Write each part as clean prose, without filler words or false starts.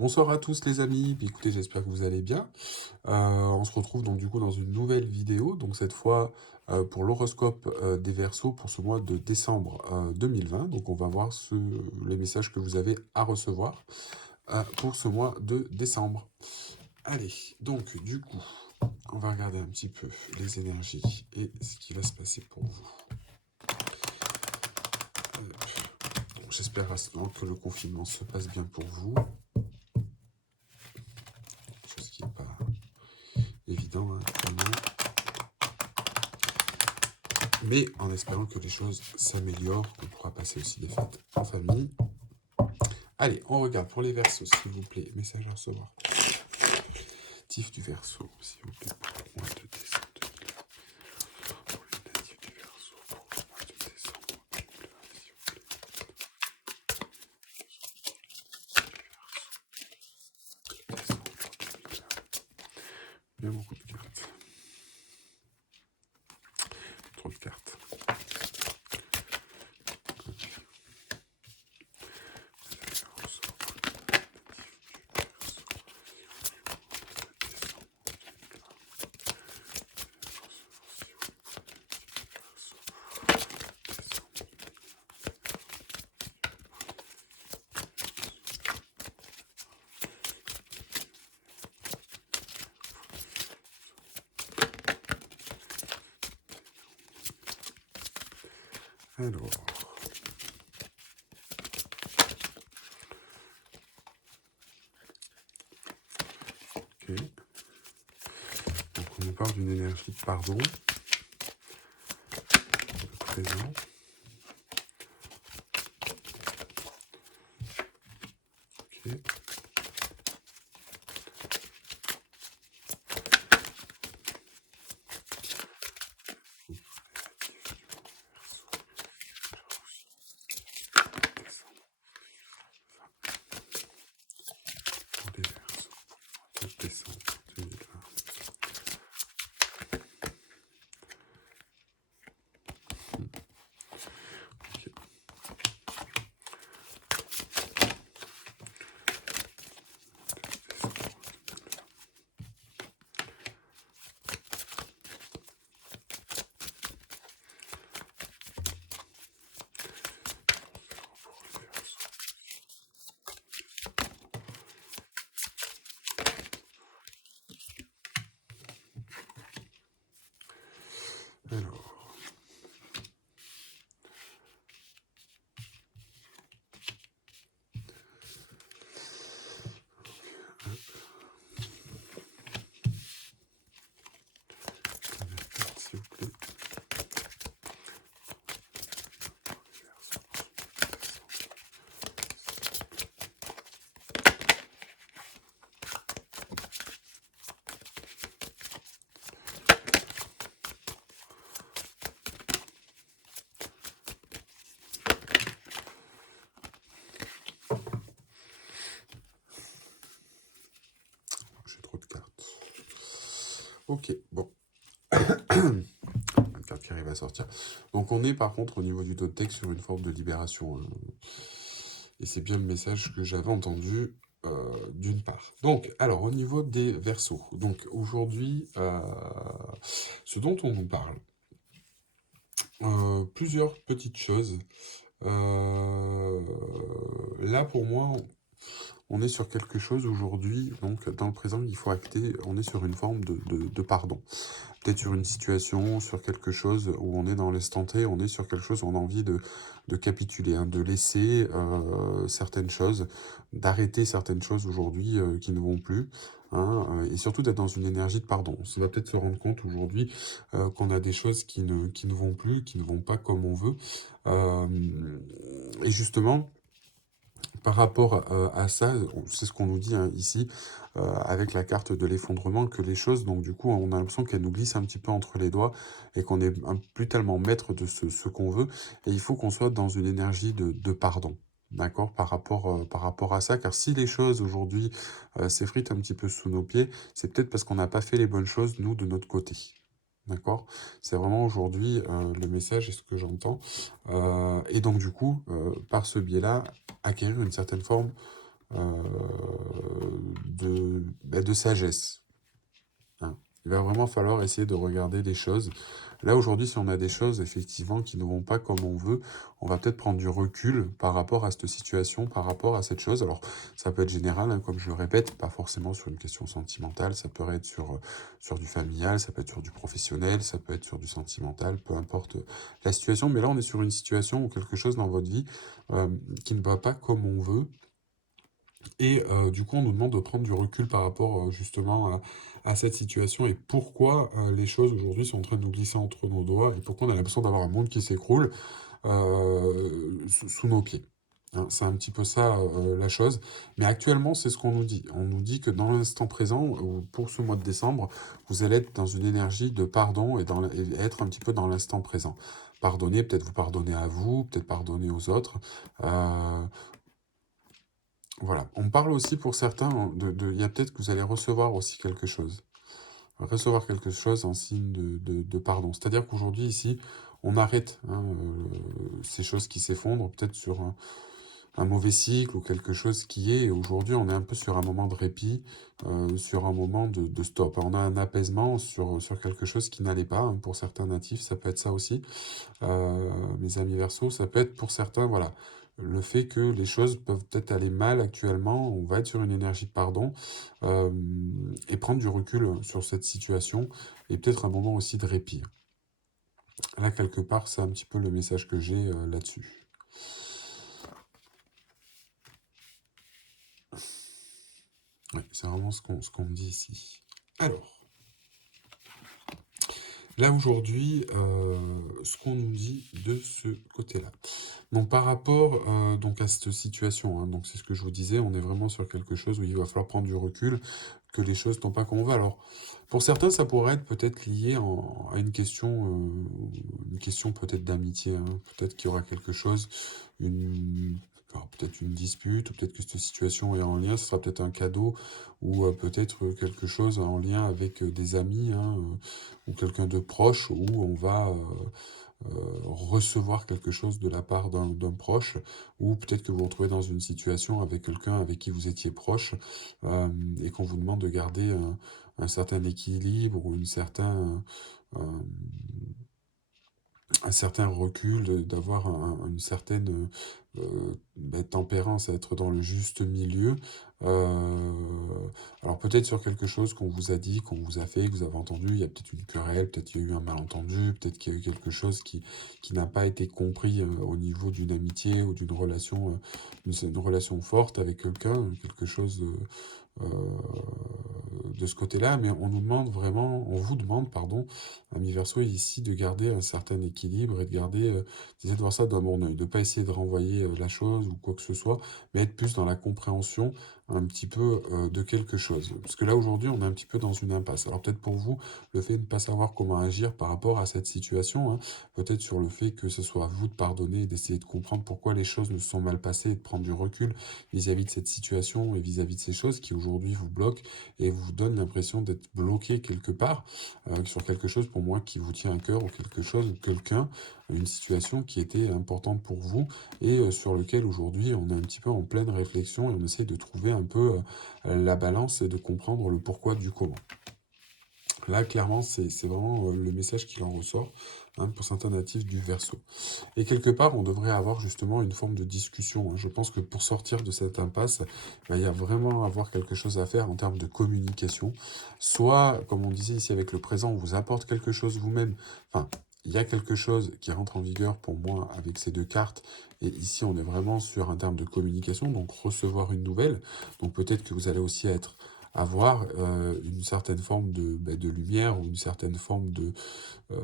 Bonsoir à tous les amis, puis écoutez, j'espère que vous allez bien. On se retrouve donc du coup dans une nouvelle vidéo, donc cette fois pour l'horoscope des Verseaux pour ce mois de décembre 2020. Donc on va voir les messages que vous avez à recevoir pour ce mois de décembre. Allez, donc du coup, on va regarder un petit peu les énergies et ce qui va se passer pour vous. J'espère à ce moment que le confinement se passe bien pour vous. Chose qui n'est pas évident actuellement. Mais en espérant que les choses s'améliorent, qu'on pourra passer aussi des fêtes en famille. Allez, on regarde pour les Verseaux, s'il vous plaît. Message à recevoir. Natif du Verseau, s'il vous plaît, pour le mois de décembre 2020. Pour les natifs du Verseau, pour le mois de décembre 2020, s'il vous plaît. Décembre 2020. Bien beaucoup de cartes. Trop de cartes. Alors. Ok. Donc on nous parle d'une énergie de pardon. De présent. Ok. Pour les Verseaux, pour le mois de décembre 2020. Alors. S'il vous plaît. J'ai trop de cartes. Ok, bon. Une carte qui arrive à sortir. Donc on est par contre au niveau du taux de texte sur une forme de libération. Et c'est bien le message que j'avais entendu d'une part. Donc, alors au niveau des Verseaux. Donc aujourd'hui, ce dont on nous parle, plusieurs petites choses. Là pour moi, on est sur quelque chose aujourd'hui, donc dans le présent, il faut acter, on est sur une forme de pardon. Peut-être sur une situation, sur quelque chose où on est dans l'instant T, on est sur quelque chose où on a envie de capituler, hein, de laisser certaines choses, d'arrêter certaines choses aujourd'hui qui ne vont plus, hein, et surtout d'être dans une énergie de pardon. On va peut-être se rendre compte aujourd'hui qu'on a des choses qui ne vont plus, qui ne vont pas comme on veut. Et justement, par rapport à ça, c'est ce qu'on nous dit hein, ici, avec la carte de l'effondrement, que les choses, donc du coup, on a l'impression qu'elles nous glissent un petit peu entre les doigts et qu'on n'est plus tellement maître de ce qu'on veut. Et il faut qu'on soit dans une énergie de pardon. D'accord, par rapport à ça, car si les choses aujourd'hui s'effritent un petit peu sous nos pieds, c'est peut-être parce qu'on n'a pas fait les bonnes choses, nous, de notre côté. D'accord? C'est vraiment aujourd'hui le message et ce que j'entends. Et donc du coup, par ce biais-là, acquérir une certaine forme de sagesse. Hein. Il va vraiment falloir essayer de regarder les choses. Là, aujourd'hui, si on a des choses, effectivement, qui ne vont pas comme on veut, on va peut-être prendre du recul par rapport à cette situation, par rapport à cette chose. Alors, ça peut être général, hein, comme je le répète, pas forcément sur une question sentimentale, ça peut être sur du familial, ça peut être sur du professionnel, ça peut être sur du sentimental, peu importe la situation. Mais là, on est sur une situation ou quelque chose dans votre vie euh, qui ne va pas comme on veut. Et du coup, on nous demande de prendre du recul par rapport justement à cette situation et pourquoi les choses aujourd'hui sont en train de nous glisser entre nos doigts et pourquoi on a l'impression d'avoir un monde qui s'écroule sous nos pieds. Hein, c'est un petit peu ça la chose. Mais actuellement, c'est ce qu'on nous dit. On nous dit que dans l'instant présent, ou pour ce mois de décembre, vous allez être dans une énergie de pardon et être un petit peu dans l'instant présent. Pardonner, peut-être vous pardonner à vous, peut-être pardonner aux autres. Euh, voilà. On parle aussi pour certains, il y a peut-être que vous allez recevoir aussi quelque chose. Recevoir quelque chose en signe de pardon. C'est-à-dire qu'aujourd'hui, ici, on arrête hein, ces choses qui s'effondrent, peut-être sur un mauvais cycle ou quelque chose qui est. Et aujourd'hui, on est un peu sur un moment de répit, sur un moment de stop. On a un apaisement sur quelque chose qui n'allait pas. Hein. Pour certains natifs, ça peut être ça aussi. Mes amis Verseau, ça peut être pour certains, voilà, le fait que les choses peuvent peut-être aller mal actuellement, on va être sur une énergie de pardon euh, et prendre du recul sur cette situation et peut-être un moment aussi de répit. Là, quelque part, c'est un petit peu le message que j'ai là-dessus. Ouais, c'est vraiment ce qu'on me dit ici. Alors, là aujourd'hui, ce qu'on nous dit de ce côté-là. Donc par rapport donc à cette situation, hein, donc c'est ce que je vous disais, on est vraiment sur quelque chose où il va falloir prendre du recul, que les choses n'ont pas comme on veut. Alors pour certains, ça pourrait être peut-être lié à une question peut-être d'amitié, hein. Peut-être qu'il y aura quelque chose, une, alors, peut-être une dispute, ou peut-être que cette situation est en lien, ce sera peut-être un cadeau, ou peut-être quelque chose en lien avec des amis, hein, ou quelqu'un de proche, où on va recevoir quelque chose de la part d'un proche, ou peut-être que vous vous retrouvez dans une situation avec quelqu'un avec qui vous étiez proche, euh, et qu'on vous demande de garder un certain équilibre ou euh, un certain recul, d'avoir une certaine tempérance, à être dans le juste milieu. Euh, alors peut-être sur quelque chose qu'on vous a dit, qu'on vous a fait, que vous avez entendu, il y a peut-être une querelle, peut-être qu'il y a eu un malentendu, peut-être qu'il y a eu quelque chose qui n'a pas été compris au niveau d'une amitié ou une relation forte avec quelqu'un, quelque chose de ce côté-là, mais on nous demande vraiment, on vous demande, pardon, ami Verseau, ici, de garder un certain équilibre et de garder, d'essayer de voir ça d'un bon œil, de pas essayer de renvoyer la chose ou quoi que ce soit, mais être plus dans la compréhension un petit peu de quelque chose. Parce que là, aujourd'hui, on est un petit peu dans une impasse. Alors peut-être pour vous, le fait de ne pas savoir comment agir par rapport à cette situation, hein, peut-être sur le fait que ce soit à vous de pardonner et d'essayer de comprendre pourquoi les choses ne se sont mal passées et de prendre du recul vis-à-vis de cette situation et vis-à-vis de ces choses qui aujourd'hui vous bloquent et vous donne l'impression d'être bloqué quelque part sur quelque chose pour moi qui vous tient à cœur ou quelque chose ou quelqu'un, une situation qui était importante pour vous et sur lequel aujourd'hui on est un petit peu en pleine réflexion et on essaie de trouver un peu la balance et de comprendre le pourquoi du comment. Là, clairement, c'est vraiment le message qui en ressort hein, pour certains natifs du Verseau. Et quelque part, on devrait avoir justement une forme de discussion. Hein. Je pense que pour sortir de cette impasse, il y a vraiment avoir quelque chose à faire en termes de communication. Soit, comme on disait ici avec le présent, on vous apporte quelque chose vous-même. Enfin, il y a quelque chose qui rentre en vigueur pour moi avec ces deux cartes. Et ici, on est vraiment sur un terme de communication, donc recevoir une nouvelle. Donc peut-être que vous allez aussi avoir une certaine forme de lumière ou une certaine forme euh,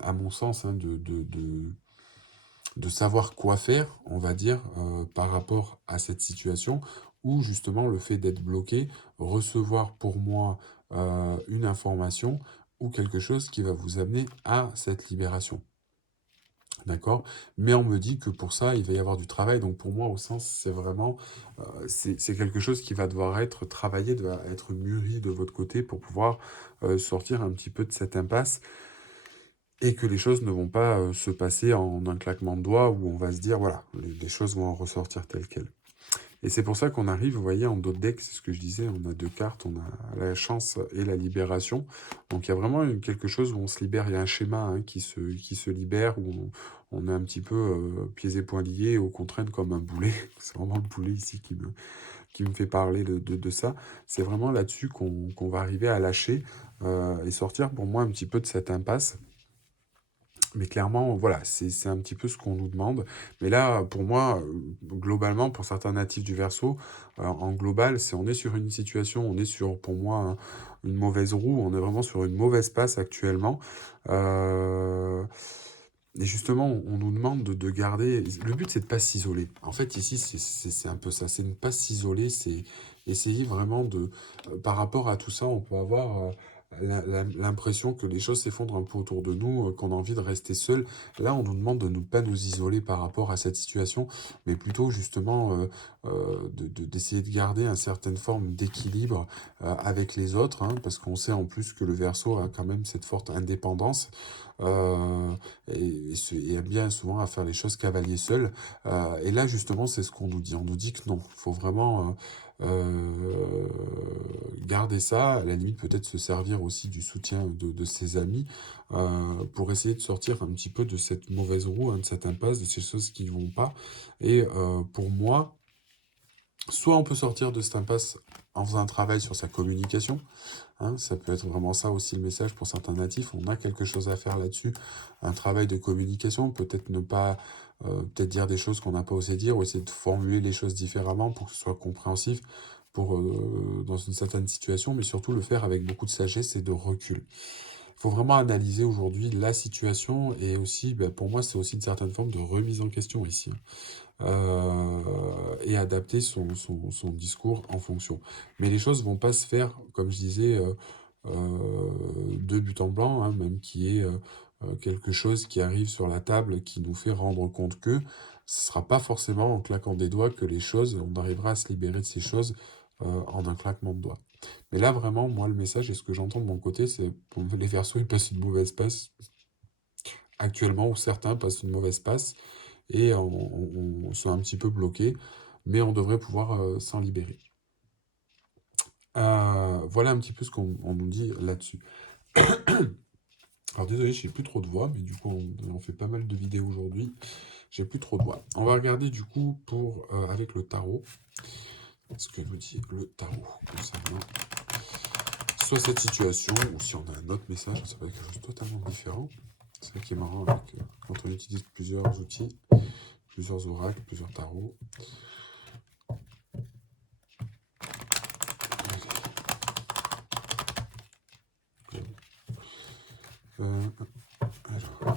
à mon sens, hein, de savoir quoi faire, on va dire, par rapport à cette situation, ou justement le fait d'être bloqué, recevoir pour moi une information ou quelque chose qui va vous amener à cette libération. D'accord? Mais on me dit que pour ça, il va y avoir du travail. Donc pour moi, au sens, c'est vraiment, c'est quelque chose qui va devoir être travaillé, doit être mûri de votre côté pour pouvoir sortir un petit peu de cette impasse et que les choses ne vont pas se passer en un claquement de doigts où on va se dire, voilà, les choses vont en ressortir telles quelles. Et c'est pour ça qu'on arrive, vous voyez, en dos de deck, c'est ce que je disais, on a 2 cartes, on a la chance et la libération. Donc il y a vraiment quelque chose où on se libère, il y a un schéma hein, qui se libère, où on est un petit peu pieds et poings liés, aux contraintes comme un boulet. C'est vraiment le boulet ici qui me fait parler de ça. C'est vraiment là-dessus qu'on va arriver à lâcher et sortir pour moi un petit peu de cette impasse. Mais clairement, voilà, c'est un petit peu ce qu'on nous demande. Mais là, pour moi, globalement, pour certains natifs du Verseau, en global, on est sur une situation, on est sur, pour moi, une mauvaise roue, on est vraiment sur une mauvaise passe actuellement. Euh, et justement, on nous demande de garder. Le but, c'est de ne pas s'isoler. En fait, ici, c'est un peu ça. C'est ne pas s'isoler, c'est essayer vraiment de. Par rapport à tout ça, on peut avoir l'impression que les choses s'effondrent un peu autour de nous, qu'on a envie de rester seul. Là, on nous demande de ne pas nous isoler par rapport à cette situation, mais plutôt justement d'essayer de garder une certaine forme d'équilibre avec les autres, hein, parce qu'on sait en plus que le Verseau a quand même cette forte indépendance. Euh, et aime bien souvent à faire les choses cavalier seul. Et là, justement, c'est ce qu'on nous dit. On nous dit que non, il faut vraiment garder ça, à la limite peut-être se servir aussi du soutien de ses amis pour essayer de sortir un petit peu de cette mauvaise roue, hein, de cette impasse, de ces choses qui ne vont pas. Et pour moi, soit on peut sortir de cette impasse en faisant un travail sur sa communication, hein, ça peut être vraiment ça aussi le message pour certains natifs. On a quelque chose à faire là-dessus, un travail de communication, peut-être ne pas peut-être dire des choses qu'on n'a pas osé dire, ou essayer de formuler les choses différemment pour que ce soit compréhensif pour, dans une certaine situation, mais surtout le faire avec beaucoup de sagesse et de recul. Il faut vraiment analyser aujourd'hui la situation et aussi, ben, pour moi, c'est aussi une certaine forme de remise en question ici, hein. Et adapter son discours en fonction. Mais les choses vont pas se faire, comme je disais, de but en blanc, hein, même qui est quelque chose qui arrive sur la table, qui nous fait rendre compte que ce sera pas forcément en claquant des doigts que les choses, on arrivera à se libérer de ces choses en un claquement de doigts. Mais là, vraiment, moi, le message et ce que j'entends de mon côté, c'est pour les Verseaux, ils passent une mauvaise passe actuellement, ou certains passent une mauvaise passe et on sont un petit peu bloqués, mais on devrait pouvoir s'en libérer. Voilà un petit peu ce qu'on nous dit là-dessus. Alors désolé, j'ai plus trop de voix, mais du coup on fait pas mal de vidéos aujourd'hui. J'ai plus trop de voix. On va regarder du coup pour avec le tarot. Ce que nous dit le tarot concernant soit cette situation, ou si on a un autre message, ça va être quelque chose de totalement différent. C'est ça qui est marrant avec, quand on utilise plusieurs outils, plusieurs oracles, plusieurs tarots. Alors.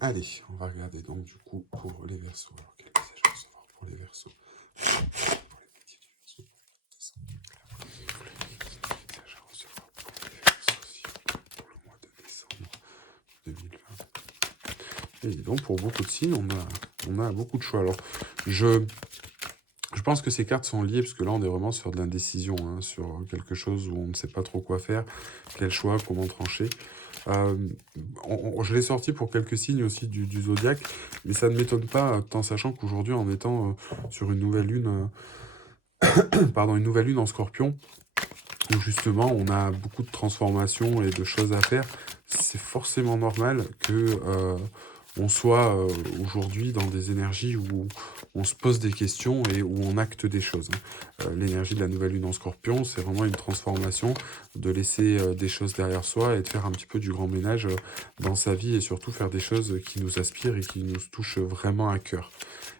Allez, on va regarder donc du coup pour les Verseaux. Alors, quel message à recevoir pour les Verseaux? Pour les natifs du Verseau, pour les messages à recevoir pour les Verseaux aussi pour le mois de décembre 2020. Et donc pour beaucoup de signes, on a beaucoup de choix. Alors, je pense que ces cartes sont liées, parce que là on est vraiment sur de l'indécision, hein, sur quelque chose où on ne sait pas trop quoi faire, quel choix, comment trancher. Je l'ai sorti pour quelques signes aussi du zodiaque, mais ça ne m'étonne pas, tant sachant qu'aujourd'hui, en étant sur une nouvelle lune, une nouvelle lune en Scorpion, où justement on a beaucoup de transformations et de choses à faire, c'est forcément normal que on soit aujourd'hui dans des énergies où on se pose des questions et où on acte des choses. L'énergie de la nouvelle lune en Scorpion, c'est vraiment une transformation, de laisser des choses derrière soi et de faire un petit peu du grand ménage dans sa vie, et surtout faire des choses qui nous aspirent et qui nous touchent vraiment à cœur.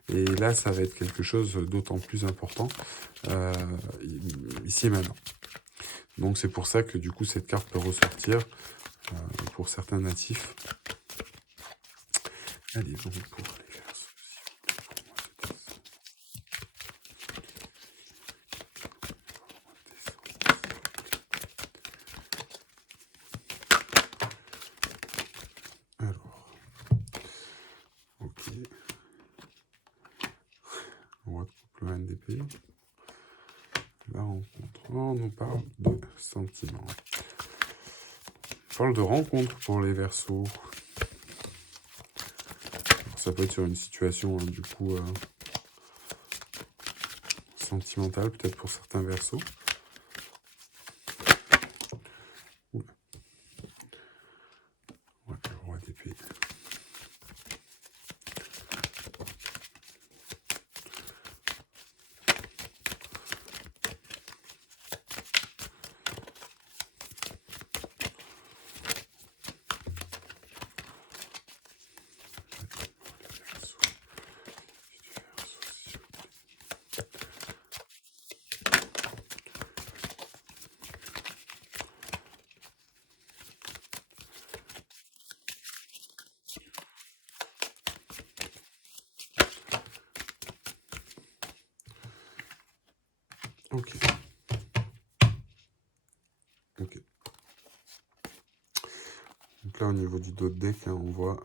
Et là, ça va être quelque chose d'autant plus important ici et maintenant. Donc c'est pour ça que du coup cette carte peut ressortir pour certains natifs. Allez, donc pour les Verseaux, alors, ok. Roi de coupe, le NDP. La rencontre, on nous parle de sentiments. On parle de rencontre pour les Verseaux. Alors, ça peut être sur une situation, hein, du coup, sentimentale, peut-être pour certains Verseaux. Oula. Ouais, le roi d'épée. Ok. Ok. Donc là, au niveau du dos de deck, hein, on voit,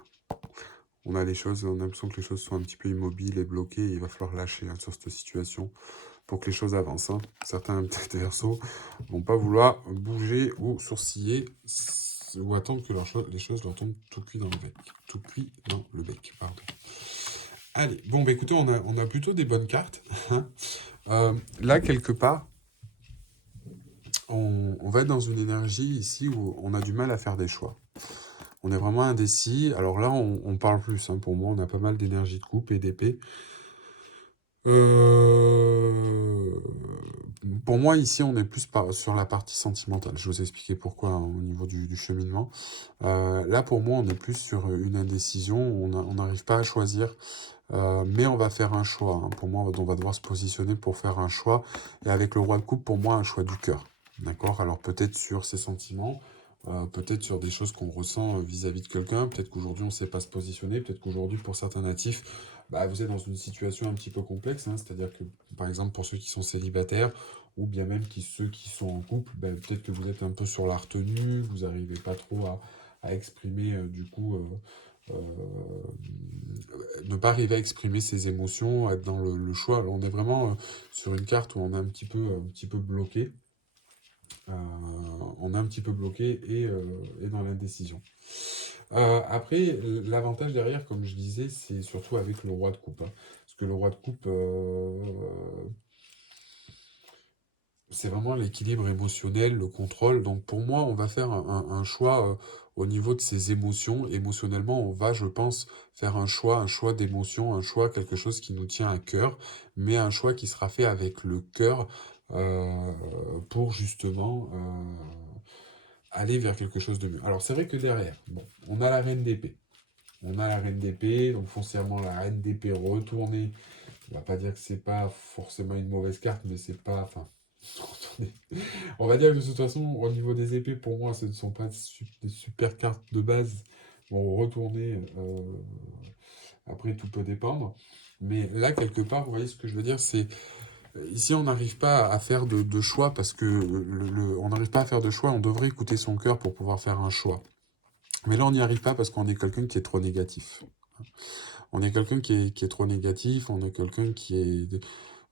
on a les choses, on a l'impression que les choses sont un petit peu immobiles et bloquées. Et il va falloir lâcher, hein, sur cette situation pour que les choses avancent, hein. Certains peut-être Verseaux vont pas vouloir bouger ou sourciller ou attendre que les choses leur tombent tout cuit dans le bec. Tout cuit dans le bec, pardon. Allez, bon, bah écoutez, on a plutôt des bonnes cartes. Là, quelque part, on va être dans une énergie ici où on a du mal à faire des choix. On est vraiment indécis. Alors là, on parle plus, hein, pour moi, on a pas mal d'énergie de coupe et d'épée. Pour moi, ici, on est plus sur la partie sentimentale. Je vais vous expliquer pourquoi, hein, au niveau du cheminement. Là, pour moi, on est plus sur une indécision. On n'arrive pas à choisir, mais on va faire un choix, hein. Pour moi, on va devoir se positionner pour faire un choix. Et avec le roi de coupe, pour moi, un choix du cœur. D'accord? Alors peut-être sur ses sentiments, peut-être sur des choses qu'on ressent vis-à-vis de quelqu'un. Peut-être qu'aujourd'hui, on ne sait pas se positionner. Peut-être qu'aujourd'hui, pour certains natifs, bah, vous êtes dans une situation un petit peu complexe, hein. C'est-à-dire que, par exemple, pour ceux qui sont célibataires, ou bien même ceux qui sont en couple, bah, peut-être que vous êtes un peu sur la retenue, vous n'arrivez pas trop à exprimer, du coup, ne pas arriver à exprimer ses émotions, être dans le choix. Alors, on est vraiment sur une carte où on est un petit peu bloqué. On est un petit peu bloqué et dans l'indécision. Après, l'avantage derrière, comme je disais, c'est surtout avec le roi de coupe, hein. Parce que le roi de coupe, c'est vraiment l'équilibre émotionnel, le contrôle. Donc pour moi, on va faire un choix au niveau de ses émotions. Émotionnellement, on va, je pense, faire un choix d'émotion, un choix, quelque chose qui nous tient à cœur, mais un choix qui sera fait avec le cœur euh, pour justement aller vers quelque chose de mieux. Alors c'est vrai que derrière, bon, on a la reine d'épée. On a la reine d'épée, donc foncièrement la reine d'épée retournée. On va pas dire que c'est pas forcément une mauvaise carte, mais c'est pas. Enfin, on va dire que de toute façon, au niveau des épées, pour moi, ce ne sont pas des super cartes de base. Bon, retourner, après, tout peut dépendre. Mais là, quelque part, vous voyez ce que je veux dire, c'est. Ici, on n'arrive pas à faire de choix parce que on n'arrive pas à faire de choix. On devrait écouter son cœur pour pouvoir faire un choix. Mais là, on n'y arrive pas parce qu'on est quelqu'un qui est trop négatif. On est quelqu'un qui est trop négatif, on est quelqu'un qui est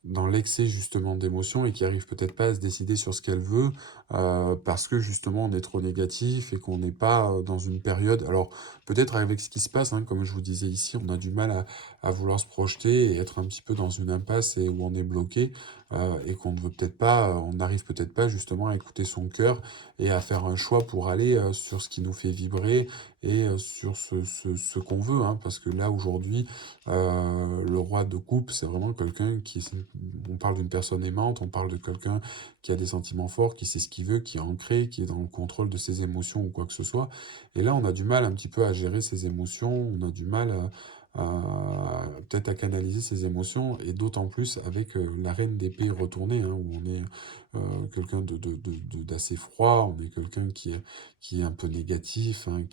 dans l'excès justement d'émotions et qui arrive peut-être pas à se décider sur ce qu'elle veut parce que justement on est trop négatif et qu'on n'est pas dans une période. Alors peut-être avec ce qui se passe, hein, comme je vous disais ici, on a du mal à vouloir se projeter et être un petit peu dans une impasse et où on est bloqué et qu'on ne veut peut-être pas, on n'arrive peut-être pas justement à écouter son cœur et à faire un choix pour aller sur ce qui nous fait vibrer et sur ce qu'on veut, hein, parce que là aujourd'hui le roi de coupe, c'est vraiment quelqu'un qui... On parle d'une personne aimante, on parle de quelqu'un qui a des sentiments forts, qui sait ce qu'il veut, qui est ancré, qui est dans le contrôle de ses émotions ou quoi que ce soit. Et là, on a du mal un petit peu à gérer ses émotions, on a du mal peut-être à canaliser ses émotions, et d'autant plus avec la reine d'épée retournée, hein, où on est quelqu'un d'assez froid, on est quelqu'un qui est un peu négatif, hein,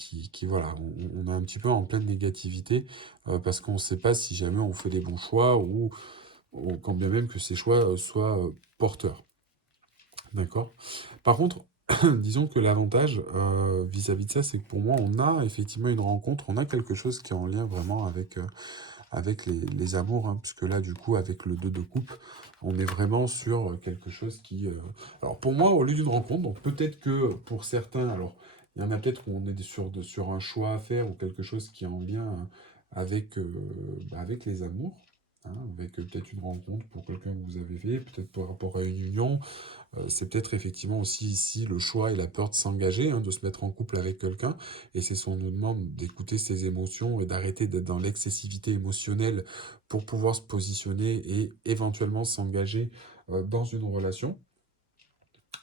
voilà, on est un petit peu en pleine négativité, parce qu'on ne sait pas si jamais on fait les bons choix, ou quand bien même que ces choix soient porteurs. D'accord? Par contre, disons que l'avantage vis-à-vis de ça, c'est que pour moi, on a effectivement une rencontre, on a quelque chose qui est en lien vraiment avec les amours, hein, puisque là, du coup, avec le 2 de coupe, on est vraiment sur quelque chose qui... Alors, pour moi, au lieu d'une rencontre, donc peut-être que pour certains, alors, il y en a peut-être où on est sur un choix à faire, ou quelque chose qui est en lien avec les amours, hein, avec peut-être une rencontre pour quelqu'un que vous avez fait, peut-être par rapport à une union, c'est peut-être effectivement aussi ici le choix et la peur de s'engager, hein, de se mettre en couple avec quelqu'un. Et c'est ce qu'on nous demande d'écouter ses émotions et d'arrêter d'être dans l'excessivité émotionnelle pour pouvoir se positionner et éventuellement s'engager dans une relation.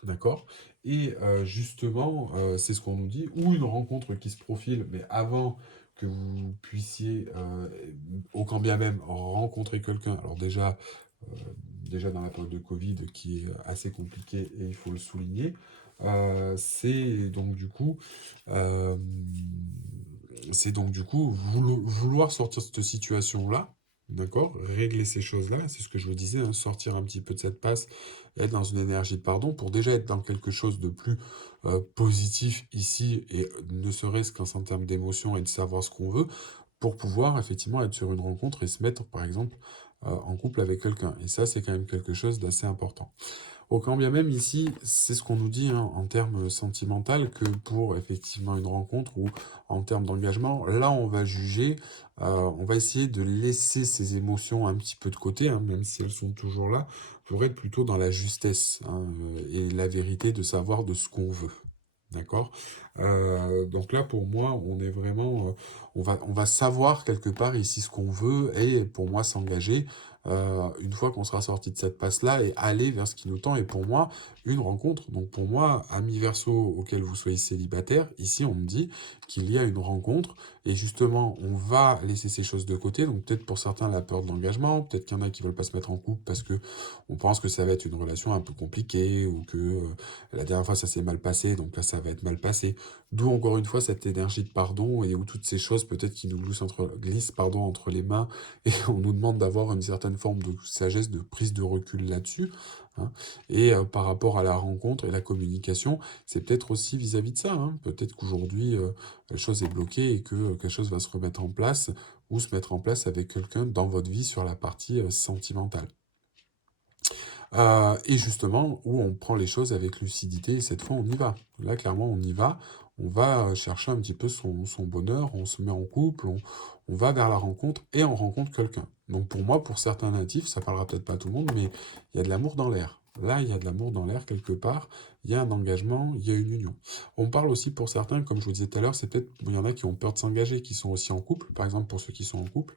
D'accord? Et justement, c'est ce qu'on nous dit, ou une rencontre qui se profile, mais avant que vous puissiez, au quand bien même, rencontrer quelqu'un. Alors euh, déjà dans la période de Covid, qui est assez compliquée, et il faut le souligner, c'est donc du coup, euh, vouloir sortir de cette situation-là, d'accord? Régler ces choses-là, c'est ce que je vous disais, hein, sortir un petit peu de cette passe, être dans une énergie de pardon pour déjà être dans quelque chose de plus positif ici, et ne serait-ce qu'en termes d'émotion et de savoir ce qu'on veut, pour pouvoir effectivement être sur une rencontre et se mettre, par exemple, en couple avec quelqu'un. Et ça, c'est quand même quelque chose d'assez important. Au quand bien même ici, c'est ce qu'on nous dit, hein, en termes sentimental, que pour effectivement une rencontre, ou en termes d'engagement, là on va juger, on va essayer de laisser ces émotions un petit peu de côté, hein, même si elles sont toujours là, pour être plutôt dans la justesse, hein, et la vérité de savoir de ce qu'on veut. D'accord? Donc là, pour moi, on est vraiment, on va savoir quelque part ici ce qu'on veut, et pour moi, s'engager, une fois qu'on sera sorti de cette passe-là, et aller vers ce qui nous tend. Et pour moi, une rencontre, donc pour moi, ami Verseau, auquel vous soyez célibataire, ici, on me dit qu'il y a une rencontre, et justement, on va laisser ces choses de côté. Donc peut-être pour certains, la peur de l'engagement, peut-être qu'il y en a qui veulent pas se mettre en couple parce que on pense que ça va être une relation un peu compliquée, ou que la dernière fois, ça s'est mal passé, donc là, ça va être mal passé. D'où encore une fois cette énergie de pardon, et où toutes ces choses peut-être qui nous glissent pardon, entre les mains, et on nous demande d'avoir une certaine forme de sagesse, de prise de recul là-dessus, hein. Et par rapport à la rencontre et la communication, c'est peut-être aussi vis-à-vis de ça, hein. Peut-être qu'aujourd'hui, la chose est bloquée, et que quelque chose va se remettre en place, ou se mettre en place avec quelqu'un dans votre vie sur la partie sentimentale. Et justement, où on prend les choses avec lucidité, et cette fois on y va. Là, clairement, on y va. On va chercher un petit peu son bonheur, on se met en couple, on va vers la rencontre, et on rencontre quelqu'un. Donc pour moi, pour certains natifs, ça parlera peut-être pas à tout le monde, mais il y a de l'amour dans l'air. Là, il y a de l'amour dans l'air quelque part, il y a un engagement, il y a une union. On parle aussi pour certains, comme je vous disais tout à l'heure, c'est peut-être, il y en a qui ont peur de s'engager, qui sont aussi en couple. Par exemple, pour ceux qui sont en couple,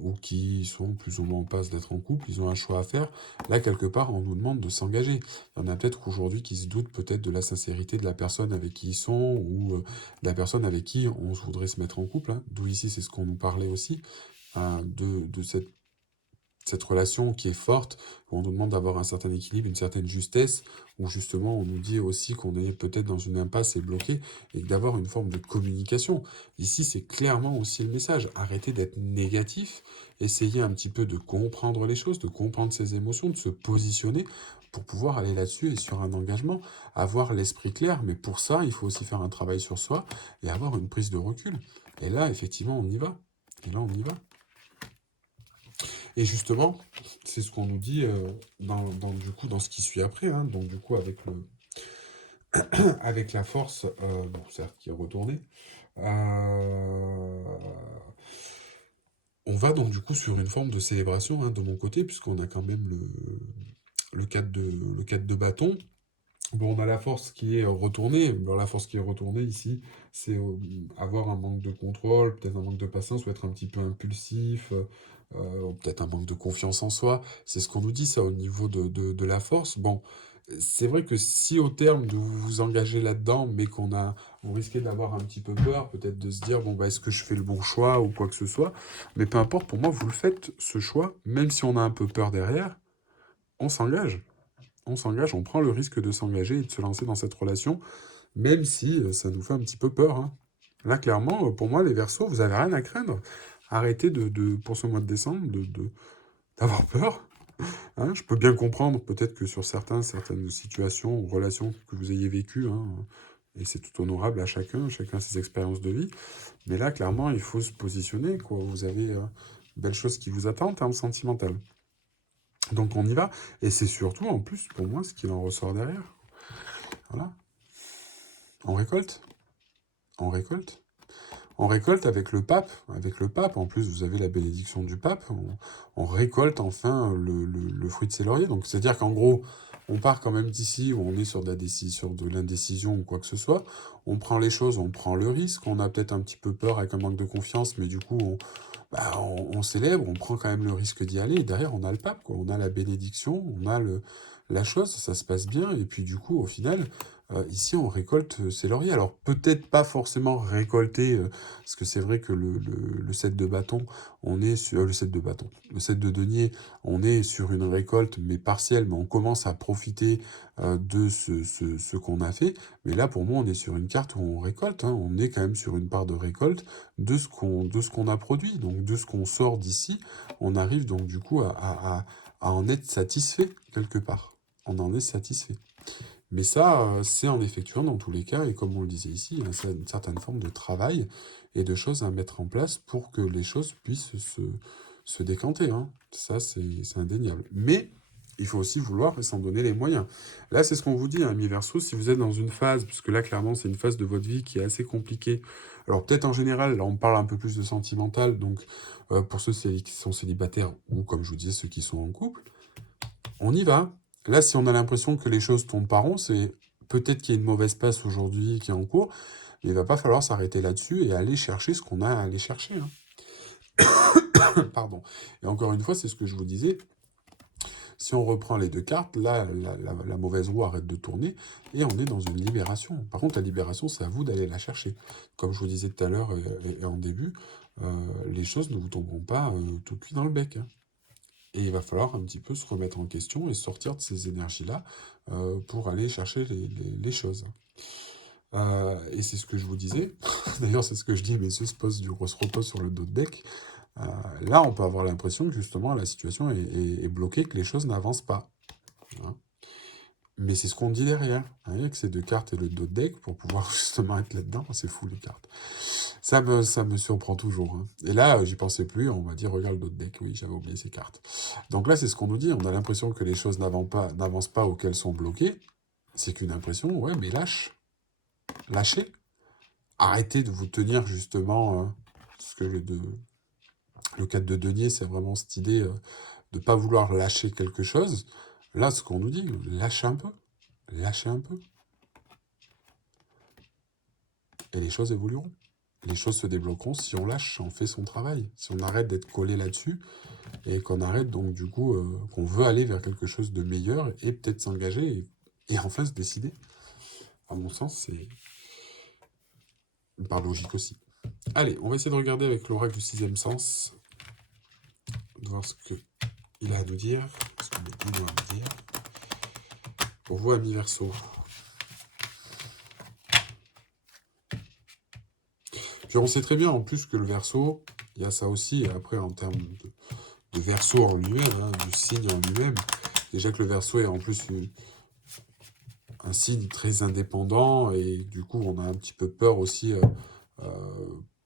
ou qui sont plus ou moins en passe d'être en couple, ils ont un choix à faire. Là, quelque part, on nous demande de s'engager. Il y en a peut-être qu'aujourd'hui qui se doutent peut-être de la sincérité de la personne avec qui ils sont, ou de la personne avec qui on voudrait se mettre en couple, hein. D'où ici, c'est ce qu'on nous parlait aussi, de cette relation qui est forte, où on nous demande d'avoir un certain équilibre, une certaine justesse, où justement on nous dit aussi qu'on est peut-être dans une impasse et bloqué, et d'avoir une forme de communication. Ici, c'est clairement aussi le message. Arrêtez d'être négatif, essayez un petit peu de comprendre les choses, de comprendre ses émotions, de se positionner pour pouvoir aller là-dessus, et sur un engagement, avoir l'esprit clair. Mais pour ça, il faut aussi faire un travail sur soi, et avoir une prise de recul. Et là, effectivement, on y va. Et là, on y va. Et justement, c'est ce qu'on nous dit du coup, dans ce qui suit après, hein. Donc du coup, avec la force, bon, certes, qui est retournée, euh, on va donc du coup sur une forme de célébration, hein, de mon côté, puisqu'on a quand même le 4 de bâton. Bon, on a la force qui est retournée. Alors, la force qui est retournée ici, c'est avoir un manque de contrôle, peut-être un manque de patience, ou être un petit peu impulsif, ou peut-être un manque de confiance en soi. C'est ce qu'on nous dit, ça, au niveau de la force. Bon, c'est vrai que si au terme de vous vous engagez là-dedans, mais vous risquez d'avoir un petit peu peur, peut-être de se dire, bon, bah, est-ce que je fais le bon choix ou quoi que ce soit, mais peu importe, pour moi, vous le faites, ce choix, même si on a un peu peur derrière, on s'engage. On s'engage, on prend le risque de s'engager et de se lancer dans cette relation, même si ça nous fait un petit peu peur, hein. Là, clairement, pour moi, les Verseaux, vous avez rien à craindre. Arrêtez pour ce mois de décembre d'avoir peur. Hein. Je peux bien comprendre, peut-être que sur certaines situations ou relations que vous ayez vécues, hein, et c'est tout honorable à chacun ses expériences de vie. Mais là, clairement, il faut se positionner, quoi. Vous avez de belles choses qui vous attendent en termes sentimentaux. Donc on y va. Et c'est surtout, en plus, pour moi, ce qu'il en ressort derrière. Voilà. On récolte. On récolte. On récolte avec le pape. Avec le pape, en plus, vous avez la bénédiction du pape. On récolte enfin le fruit de ses lauriers. Donc, c'est-à-dire qu'en gros, on part quand même d'ici où on est sur de l'indécision ou quoi que ce soit. On prend les choses, on prend le risque. On a peut-être un petit peu peur avec un manque de confiance, mais du coup, on célèbre, on prend quand même le risque d'y aller. Et derrière, on a le pape, quoi. On a la bénédiction, on a la chose, ça se passe bien. Et puis, du coup, au final, ici, on récolte ses lauriers. Alors, peut-être pas forcément récolter, parce que c'est vrai que le set de bâton, on est sur le set de bâton, le set de denier, on est sur une récolte, mais partielle, mais on commence à profiter de ce qu'on a fait. Mais là, pour moi, on est sur une carte où on récolte, hein. On est quand même sur une part de récolte de ce qu'on a produit, donc de ce qu'on sort d'ici, on arrive donc du coup à en être satisfait quelque part. On en est satisfait. Mais ça, c'est en effectuant dans tous les cas, et comme on le disait ici, hein, c'est une certaine forme de travail et de choses à mettre en place pour que les choses puissent se décanter, hein. Ça, c'est indéniable. Mais il faut aussi vouloir et s'en donner les moyens. Là, c'est ce qu'on vous dit, hein, mi-verso, si vous êtes dans une phase, puisque là, clairement, c'est une phase de votre vie qui est assez compliquée. Alors, peut-être en général, là, on parle un peu plus de sentimental, donc pour ceux qui sont célibataires, ou comme je vous disais, ceux qui sont en couple, on y va. Là, si on a l'impression que les choses tournent pas rond, c'est peut-être qu'il y a une mauvaise passe aujourd'hui qui est en cours, mais il va pas falloir s'arrêter là-dessus et aller chercher ce qu'on a à aller chercher, hein. Pardon. Et encore une fois, c'est ce que je vous disais. Si on reprend les deux cartes, là, la mauvaise roue arrête de tourner et on est dans une libération. Par contre, la libération, c'est à vous d'aller la chercher. Comme je vous disais tout à l'heure et en début, les choses ne vous tomberont pas tout cuit dans le bec, hein. Et il va falloir un petit peu se remettre en question et sortir de ces énergies-là pour aller chercher les choses. Et c'est ce que je vous disais. D'ailleurs, c'est ce que je dis, messieurs se repose sur le dos de deck. Là, on peut avoir l'impression que justement la situation est bloquée, que les choses n'avancent pas, hein. Mais c'est ce qu'on dit derrière, hein, avec ces deux cartes et le dos de deck pour pouvoir justement être là-dedans. C'est fou les cartes. Ça me surprend toujours, hein. Et là, j'y pensais plus, on m'a dit, regarde le dos de deck. Oui, j'avais oublié ces cartes. Donc là, c'est ce qu'on nous dit. On a l'impression que les choses n'avancent pas ou qu'elles sont bloquées. C'est qu'une impression, ouais, mais lâchez. Arrêtez de vous tenir justement, parce que le cadre de denier, c'est vraiment cette idée de ne pas vouloir lâcher quelque chose. Là, ce qu'on nous dit, lâchez un peu. Lâchez un peu. Et les choses évolueront. Les choses se débloqueront si on lâche, si on fait son travail. Si on arrête d'être collé là-dessus et qu'on arrête donc du coup, qu'on veut aller vers quelque chose de meilleur et peut-être s'engager et enfin se décider. À mon sens, c'est par logique aussi. Allez, on va essayer de regarder avec l'oracle du sixième sens, de voir ce qu'il a à nous dire, ce qu'il a à nous dire. Pour vous, amis Verseau. Puis on sait très bien en plus que le Verseau, il y a ça aussi, et après en termes de Verseau en lui-même, hein, du signe en lui-même, déjà que le Verseau est en plus un signe très indépendant, et du coup on a un petit peu peur aussi,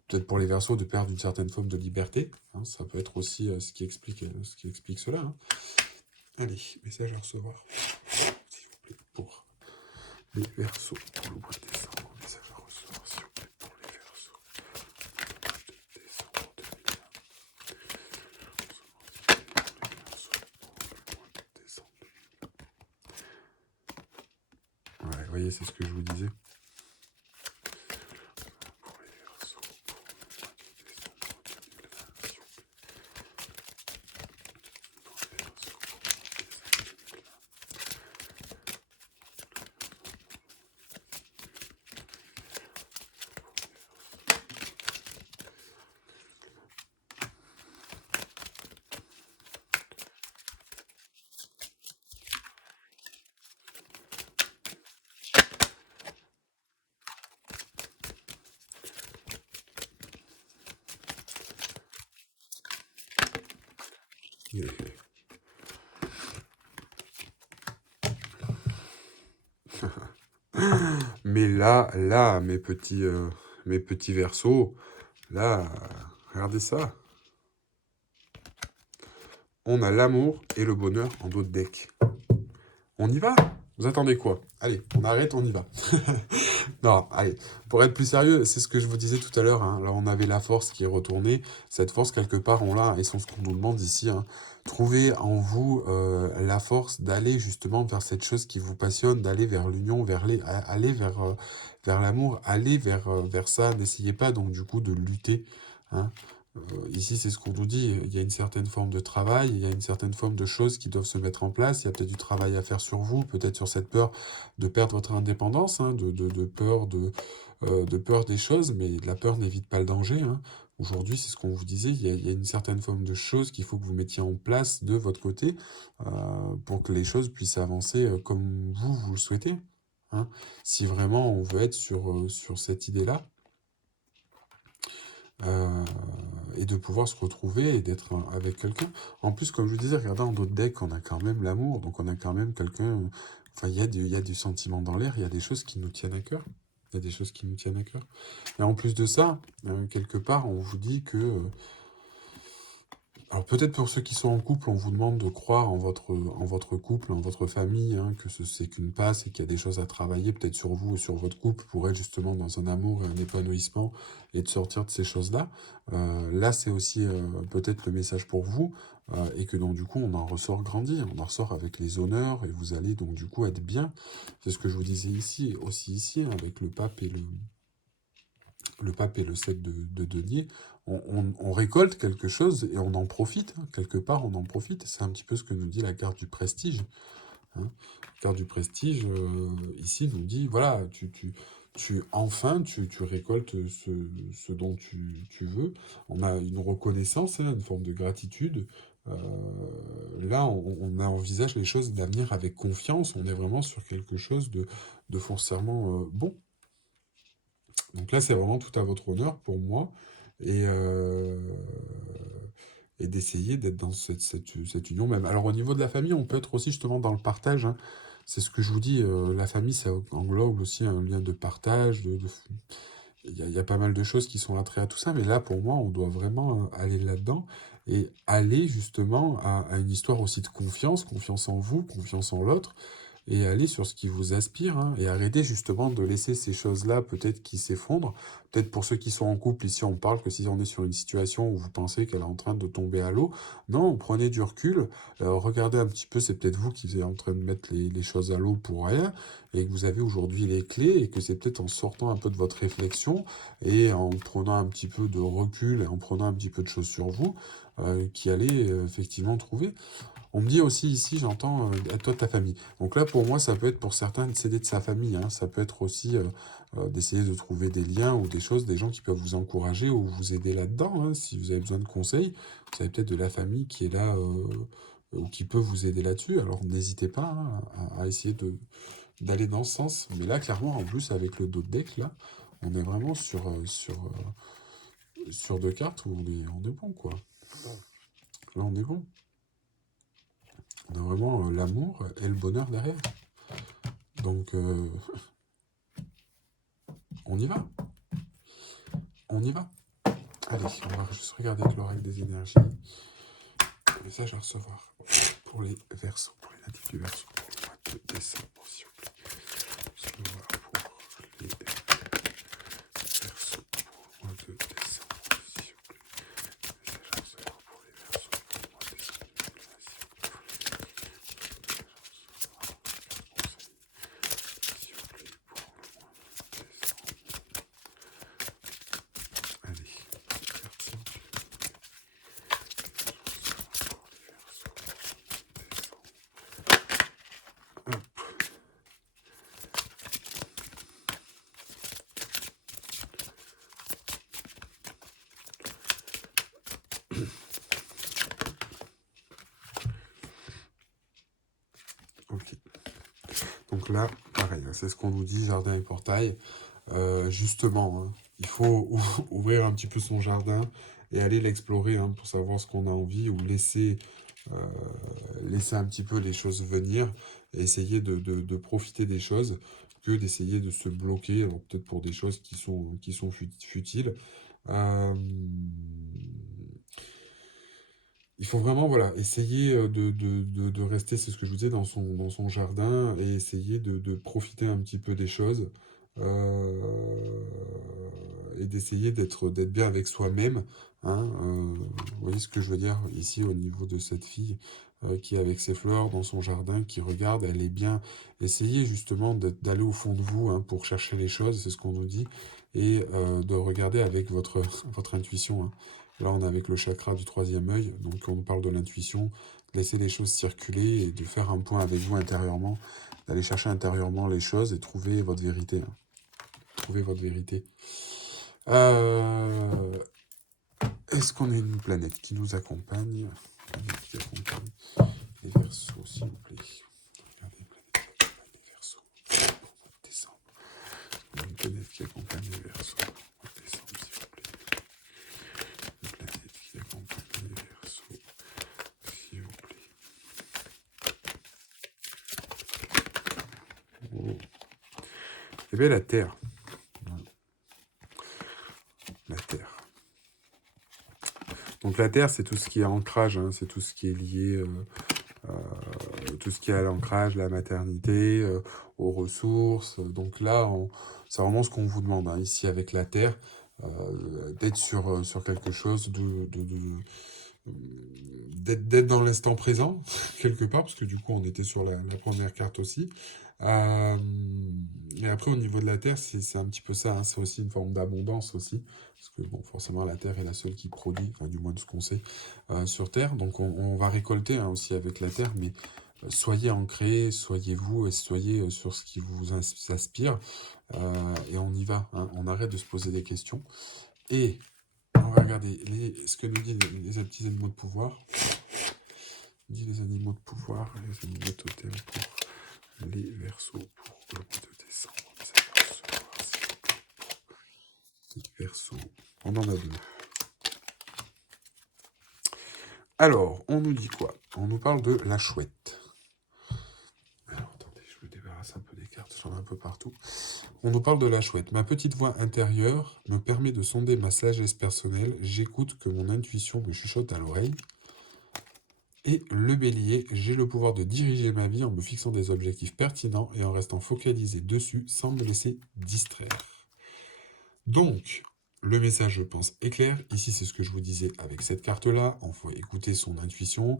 peut-être pour les Verseaux, de perdre une certaine forme de liberté, hein. Ça peut être aussi ce qui explique cela, hein. Allez, message à recevoir, s'il vous plaît, pour les Verseaux, pour le mois de décembre. Message à recevoir, s'il vous plaît, pour les Verseaux. Décembre 2020. Ouais, vous voyez, c'est ce que je vous disais. Pour les Verseaux, pour le mois de décembre 2020. Mais là, mes petits Verseaux, là, regardez ça. On a l'amour et le bonheur en dos de deck. On y va? Vous attendez quoi? Allez, on arrête, on y va. Non, allez, pour être plus sérieux, c'est ce que je vous disais tout à l'heure, hein. Là, on avait la force qui est retournée. Cette force, quelque part, on l'a, et c'est ce qu'on nous demande ici, hein. Trouvez en vous la force d'aller justement vers cette chose qui vous passionne, d'aller vers l'union, aller vers l'amour, aller vers ça. N'essayez pas donc du coup de lutter, hein. Ici, c'est ce qu'on nous dit, il y a une certaine forme de travail, il y a une certaine forme de choses qui doivent se mettre en place, il y a peut-être du travail à faire sur vous, peut-être sur cette peur de perdre votre indépendance, hein, de peur des choses, mais la peur n'évite pas le danger, hein. Aujourd'hui, c'est ce qu'on vous disait, il y a une certaine forme de choses qu'il faut que vous mettiez en place de votre côté pour que les choses puissent avancer comme vous le souhaitez, hein. Si vraiment on veut être sur cette idée-là, euh, et de pouvoir se retrouver et d'être avec quelqu'un. En plus, comme je vous disais, regardez en d'autres decks, on a quand même l'amour, donc on a quand même quelqu'un. Enfin, il y a du sentiment dans l'air, il y a des choses qui nous tiennent à cœur. Il y a des choses qui nous tiennent à cœur. Et en plus de ça, quelque part, on vous dit que alors peut-être pour ceux qui sont en couple, on vous demande de croire en votre couple, en votre famille, hein, que c'est qu'une passe et qu'il y a des choses à travailler peut-être sur vous ou sur votre couple pour être justement dans un amour et un épanouissement et de sortir de ces choses-là. Là, c'est aussi peut-être le message pour vous et que donc du coup, on en ressort grandi, on en ressort avec les honneurs et vous allez donc du coup être bien. C'est ce que je vous disais ici, aussi ici, hein, avec le pape et le 7 de denier, on récolte quelque chose et on en profite, hein. Quelque part, on en profite. C'est un petit peu ce que nous dit la carte du prestige, hein. La carte du prestige, ici, nous dit, voilà, enfin, tu récoltes ce dont tu veux. On a une reconnaissance, hein, une forme de gratitude. Là, on envisage les choses d'avenir avec confiance. On est vraiment sur quelque chose de foncièrement bon. Donc là, c'est vraiment tout à votre honneur pour moi et, euh, et d'essayer d'être dans cette union même. Alors au niveau de la famille, on peut être aussi justement dans le partage, hein. C'est ce que je vous dis, la famille, ça englobe aussi un lien de partage. Il y a pas mal de choses qui sont attraites à tout ça, mais là, pour moi, on doit vraiment aller là-dedans et aller justement à une histoire aussi de confiance, confiance en vous, confiance en l'autre, et aller sur ce qui vous aspire, hein, et arrêter justement de laisser ces choses-là peut-être qui s'effondrent. Peut-être pour ceux qui sont en couple, ici on parle que si on est sur une situation où vous pensez qu'elle est en train de tomber à l'eau, non, prenez du recul, regardez un petit peu, c'est peut-être vous qui êtes en train de mettre les choses à l'eau pour rien, et que vous avez aujourd'hui les clés, et que c'est peut-être en sortant un peu de votre réflexion, et en prenant un petit peu de recul, et en prenant un petit peu de choses sur vous, qui allez effectivement trouver. On me dit aussi ici, j'entends, à toi de ta famille. Donc là, pour moi, ça peut être pour certains de s'aider de sa famille, hein. Ça peut être aussi d'essayer de trouver des liens ou des choses, des gens qui peuvent vous encourager ou vous aider là-dedans, hein. Si vous avez besoin de conseils, vous avez peut-être de la famille qui est là ou qui peut vous aider là-dessus. Alors n'hésitez pas, hein, à essayer d'aller dans ce sens. Mais là, clairement, en plus, avec le dos de deck, là, on est vraiment sur deux cartes où on est bon, quoi. Là, on est bon. On a vraiment l'amour et le bonheur derrière. Donc, on y va. On y va. Allez, on va juste regarder avec l'oracle des énergies. Le message à recevoir pour les Verseaux, pour les natifs du Verseau, pour le mois de décembre, s'il vous plaît. Recevoir pour les Verseaux, pour le mois de décembre, s'il vous plaît. Message à recevoir pour les Verseaux, pour le mois de décembre, s'il vous plaît. S'il vous plaît, pour le mois de décembre. Allez, carte simple. Ok. Donc là, pareil, hein, c'est ce qu'on nous dit, jardin et portail. Justement, hein, il faut ouvrir un petit peu son jardin et aller l'explorer, hein, pour savoir ce qu'on a envie ou laisser laisser un petit peu les choses venir et essayer de profiter des choses que d'essayer de se bloquer, alors peut-être pour des choses qui sont futiles. Euh, il faut vraiment, voilà, essayer de rester, c'est ce que je vous disais, dans son jardin et essayer de profiter un petit peu des choses et d'essayer d'être bien avec soi-même. Hein, vous voyez ce que je veux dire ici au niveau de cette fille qui est avec ses fleurs dans son jardin, qui regarde, elle est bien. Essayez justement d'aller au fond de vous hein, pour chercher les choses, c'est ce qu'on nous dit, et de regarder avec votre intuition. Hein. Là, on est avec le chakra du troisième œil, donc on parle de l'intuition, de laisser les choses circuler et de faire un point avec vous intérieurement, d'aller chercher intérieurement les choses et trouver votre vérité. Hein. Trouver votre vérité. Est-ce qu'on a une planète qui nous accompagne? Qui accompagne les Verseaux, s'il vous plaît. Regardez, une planète qui accompagne les Verseaux. Pour mois de décembre. Une planète qui accompagne les Verseaux. Mois de décembre, s'il vous plaît. Une planète qui accompagne les Verseaux, s'il vous plaît. Oh. Eh bien, la Terre. La Terre. Donc la Terre, c'est tout ce qui est ancrage, hein, c'est tout ce qui est lié, tout ce qui est à l'ancrage, la maternité, aux ressources. Donc là, c'est vraiment ce qu'on vous demande hein, ici avec la Terre, d'être sur quelque chose, d'être dans l'instant présent, quelque part, parce que du coup, on était sur la première carte aussi. Et après, au niveau de la Terre, c'est un petit peu ça, hein, c'est aussi une forme d'abondance aussi, parce que bon, forcément, la Terre est la seule qui produit, enfin, du moins de ce qu'on sait, sur Terre. Donc, on va récolter hein, aussi avec la Terre, mais soyez ancrés, soyez vous, et soyez sur ce qui vous inspire, et on y va, hein, on arrête de se poser des questions. Et on va regarder ce que nous disent les petits animaux de pouvoir. Dit les animaux de pouvoir, les animaux totems pour les Verseaux pour le mois de décembre. Les Verseaux, on en a deux. Alors, on nous dit quoi? On nous parle de la chouette. Alors, attendez, je me débarrasse un peu des cartes, j'en ai un peu partout. On nous parle de la chouette. Ma petite voix intérieure me permet de sonder ma sagesse personnelle. J'écoute que mon intuition me chuchote à l'oreille. Et le bélier, j'ai le pouvoir de diriger ma vie en me fixant des objectifs pertinents et en restant focalisé dessus sans me laisser distraire. Donc, le message, je pense, est clair. Ici, c'est ce que je vous disais avec cette carte-là. Il faut écouter son intuition,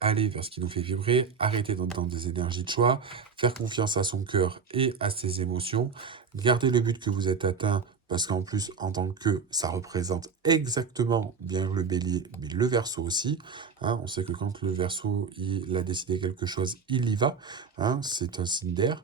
aller vers ce qui nous fait vibrer, arrêter d'entrer dans des énergies de choix, faire confiance à son cœur et à ses émotions, garder le but que vous êtes atteint, parce qu'en plus, en tant que ça représente exactement bien le bélier, mais le Verseau aussi. Hein, on sait que quand le Verseau il a décidé quelque chose, il y va. Hein, c'est un signe d'air.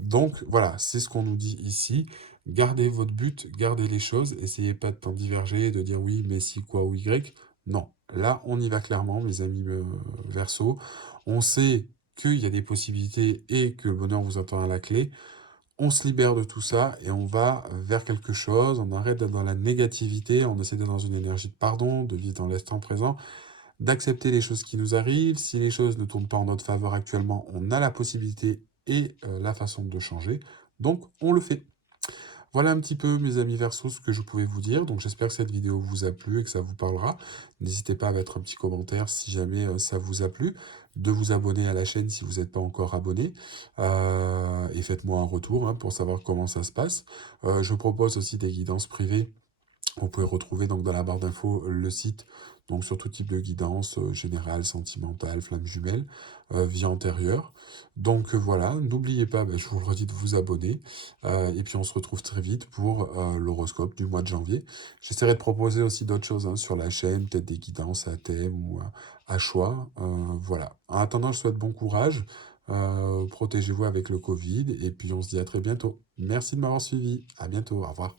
Donc voilà, c'est ce qu'on nous dit ici. Gardez votre but, gardez les choses, essayez pas de t'en diverger, de dire oui, mais si, quoi, ou Y. Non, là, on y va clairement, mes amis Verseau. On sait qu'il y a des possibilités et que le bonheur vous attend à la clé. On se libère de tout ça et on va vers quelque chose. On arrête d'être dans la négativité, on essaie d'être dans une énergie de pardon, de vivre dans l'instant présent, d'accepter les choses qui nous arrivent. Si les choses ne tournent pas en notre faveur actuellement, on a la possibilité et la façon de changer. Donc, on le fait. Voilà un petit peu, mes amis Verseau, ce que je pouvais vous dire. Donc j'espère que cette vidéo vous a plu et que ça vous parlera. N'hésitez pas à mettre un petit commentaire si jamais ça vous a plu, de vous abonner à la chaîne si vous n'êtes pas encore abonné. Et faites-moi un retour hein, pour savoir comment ça se passe. Je propose aussi des guidances privées. Vous pouvez retrouver donc dans la barre d'infos le site, donc sur tout type de guidance, générale, sentimentale, flamme jumelle, vie antérieure. Donc voilà, n'oubliez pas, je vous le redis, de vous abonner. Et puis on se retrouve très vite pour l'horoscope du mois de janvier. J'essaierai de proposer aussi d'autres choses hein, sur la chaîne, peut-être des guidances à thème ou à choix. Voilà. En attendant, je souhaite bon courage. Protégez-vous avec le Covid. Et puis on se dit à très bientôt. Merci de m'avoir suivi. À bientôt. Au revoir.